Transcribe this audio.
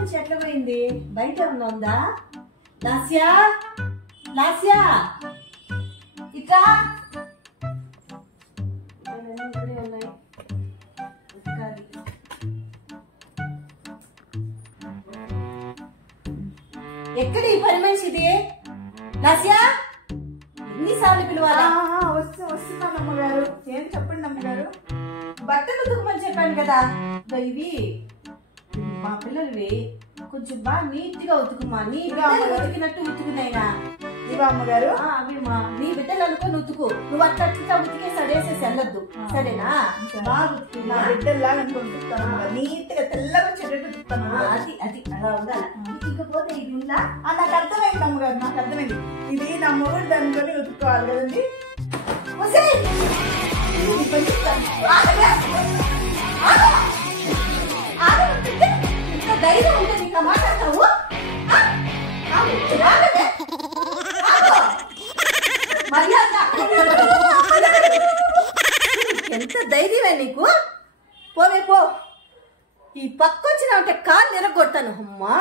మనిషి ఎట్లా పోయింది? బయట ఉందా? లాస్యా లాస్యా ఇట్లా ఎక్కడ ఈ పని మనిషిది? లాస్యా ఎన్నిసార్లు పిలవాలా? వస్తున్నాను అమ్మగారు. ఏం చెప్పండి అమ్మగారు. బట్టలు ఉతుకమని చెప్పాను కదా, ఇవి మా పిల్లలవి. కొంచెం బాగా నీట్ గా ఉతుకుమా. నీ బిడ్డలు ఉతికినట్టు ఉతుకునైనా. ఇవా అమ్మగారు? అవి నీ బిడ్డలు అనుకొని ఉతుకు. నువ్వు అట్లా ఉతికేసి అడేసేసి వెళ్ళొద్దు, సరేనా? బాగా ఉతుకు. నా బిడ్డల్లాగా అనుకుంటున్నాను. నీట్ గా తెల్లగా వచ్చేటట్టు ఉతుకుతాను. అది అది అలా ఉండాలి. ఇకపోతే ఇది ఉందా? నాకు అర్థమైంది అమ్మగారు, నాకు అర్థమైంది. ఇది నా మొగుడు దానికొని ఉతుక్కోవాలి కదండి. ధైర్యం ఉంటే నీకు మాట్లాడతావు. ఎంత ధైర్యమే నీకు? పోవే పో. ఈ పక్కొచ్చినా అంటే కాళ్ళు నిరగొడతాను. అమ్మా